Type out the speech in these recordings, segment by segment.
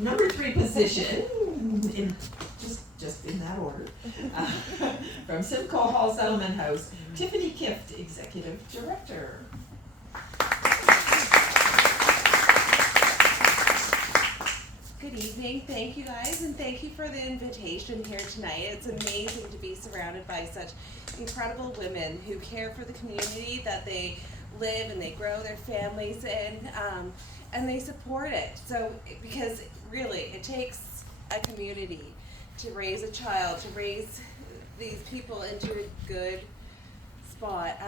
number 3 position, just in that order, from Simcoe Hall Settlement House, Tiffany Kift, Executive Director. Good evening, thank you guys, and thank you for the invitation here tonight. It's amazing to be surrounded by such incredible women who care for the community that they live and they grow their families in, and they support it. So, because really, it takes a community to raise a child, to raise these people into a good spot.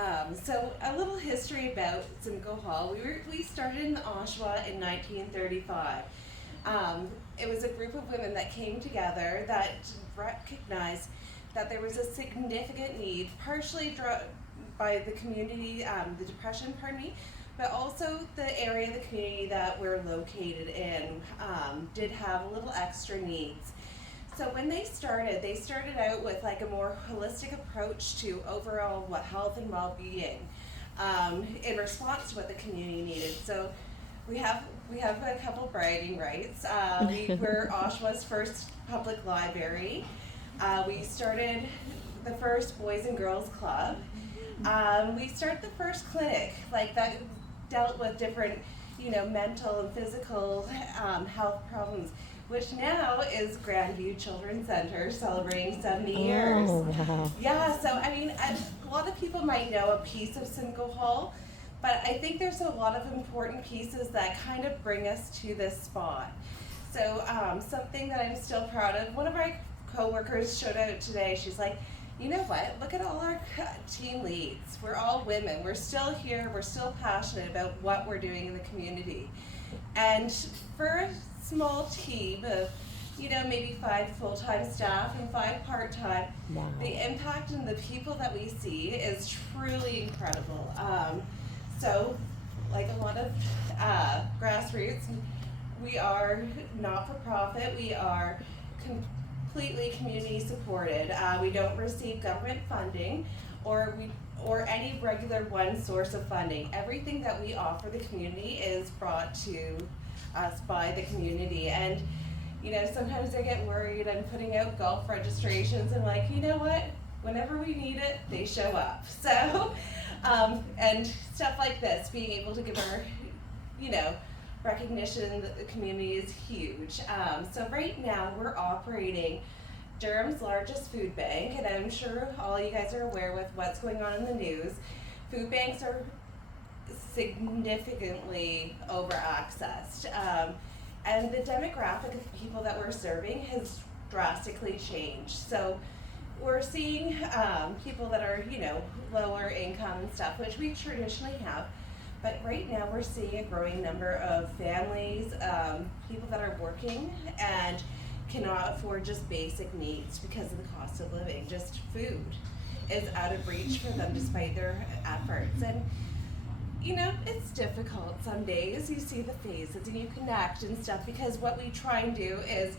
So a little history about Simcoe Hall. We started in Oshawa in 1935. It was a group of women that came together that recognized that there was a significant need, partially by the community, the depression, but also the area of the community that we're located in did have a little extra needs. So when they started out with like a more holistic approach to overall health and well-being in response to what the community needed. So we have a couple bragging rights. We were Oshawa's first public library. We started the first Boys and Girls Club. We started the first clinic that dealt with different, mental and physical health problems, which now is Grandview Children's Center, celebrating 70 years. Oh, wow. Yeah, so I mean, a lot of people might know a piece of Simcoe Hall, but I think there's a lot of important pieces that kind of bring us to this spot. So something that I'm still proud of, one of my co-workers showed out today, she's like, you know what, look at all our team leads. We're all women, we're still here, we're still passionate about what we're doing in the community. And for a small team of, maybe 5 full-time staff and 5 part-time, wow. The impact and the people that we see is truly incredible. So, like a lot of grassroots, we are not-for-profit, we are completely community supported. We don't receive government funding or any regular one source of funding. Everything that we offer the community is brought to us by the community. And sometimes I get worried. I'm putting out golf registrations and like, you know what? Whenever we need it, they show up. So, and stuff like this, being able to give our, recognition that the community is huge. So right now we're operating Durham's largest food bank, and I'm sure all you guys are aware with what's going on in the news. Food banks are significantly over-accessed, and the demographic of the people that we're serving has drastically changed. So we're seeing people that are, lower income and stuff, which we traditionally have. But right now we're seeing a growing number of families, people that are working and cannot afford just basic needs because of the cost of living. Just food is out of reach for them despite their efforts. And it's difficult some days. You see the faces and you connect and stuff, because what we try and do is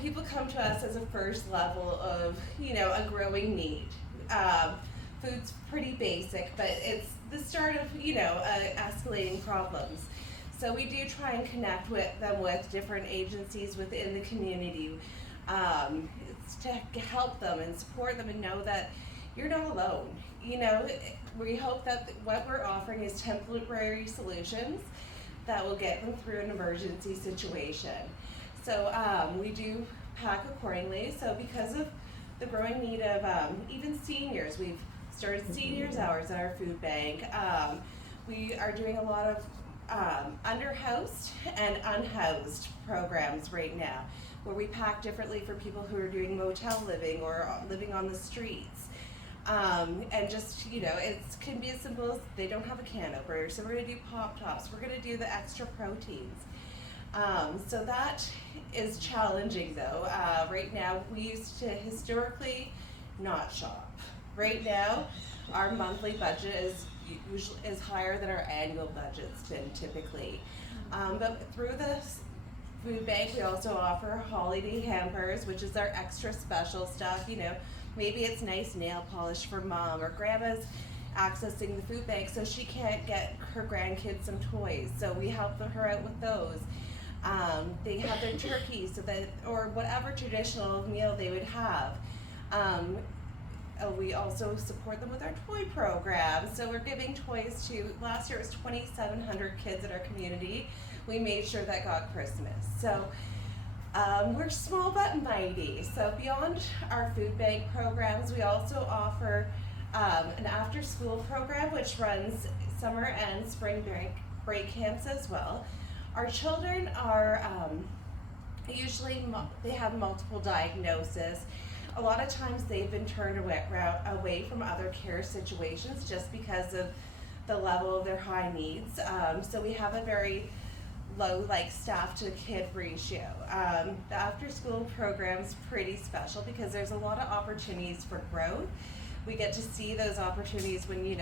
people come to us as a first level of, a growing need. Food's pretty basic, but it's the start of, escalating problems. So we do try and connect with them with different agencies within the community. It's to help them and support them and know that you're not alone. We hope that what we're offering is temporary solutions that will get them through an emergency situation. So we do pack accordingly. So because of the growing need of even seniors, we've started seniors hours at our food bank. We are doing a lot of underhoused and unhoused programs right now, where we pack differently for people who are doing motel living or living on the streets. And just, it can be as simple as they don't have a can opener, so we're going to do pop tops, we're going to do the extra proteins. So that is challenging though. Right now, we used to historically not shop. Right now, our monthly budget is higher than our annual budget's been typically. But through the food bank, we also offer holiday hampers, which is our extra special stuff. Maybe it's nice nail polish for mom, or grandma's accessing the food bank so she can't get her grandkids some toys. So we help her out with those. They have their turkey so that, or whatever traditional meal they would have. We also support them with our toy program. So we're giving toys to, last year it was 2,700 kids in our community. We made sure that got Christmas. So we're small but mighty. So beyond our food bank programs, we also offer an after school program which runs summer and spring break camps as well. Our children are usually, they have multiple diagnoses. A lot of times they've been turned away from other care situations just because of the level of their high needs. So we have a very low staff to kid ratio. The after school program's pretty special because there's a lot of opportunities for growth. We get to see those opportunities when,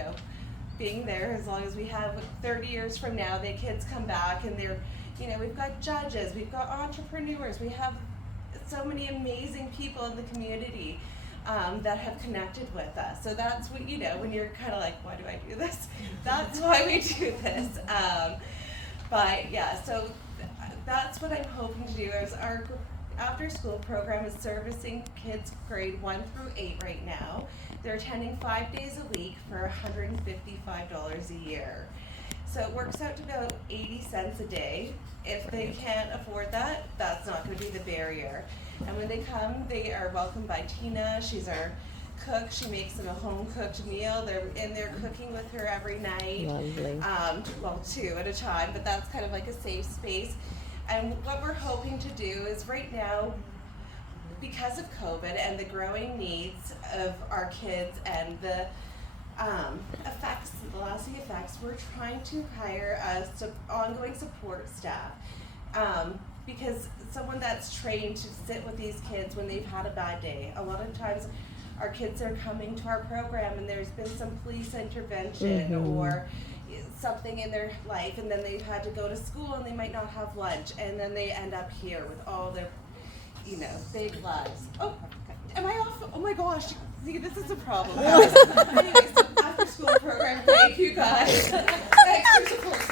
being there, as long as we have 30 years from now, the kids come back and they're, we've got judges, we've got entrepreneurs, we have so many amazing people in the community that have connected with us. So that's what, when you're kind of like, why do I do this? That's why we do this. But yeah, so that's what I'm hoping to do is our after school program is servicing kids grade 1 through 8 right now. They're attending 5 days a week for $155 a year. So it works out to about 80 cents a day. If they can't afford that, that's not going to be the barrier. And when they come, they are welcomed by Tina. She's our cook. She makes them a home-cooked meal. They're in there cooking with her every night. Lovely. Well, 2 at a time, but that's kind of like a safe space. And what we're hoping to do is right now, because of COVID and the growing needs of our kids and the effects, the lasting effects, we're trying to hire ongoing support staff. Because someone that's trained to sit with these kids when they've had a bad day. A lot of times our kids are coming to our program and there's been some police intervention or something in their life, and then they've had to go to school and they might not have lunch, and then they end up here with all their big lives. Oh, am I off? Oh my gosh, see, this is a problem. Anyways, after school program, thank you guys.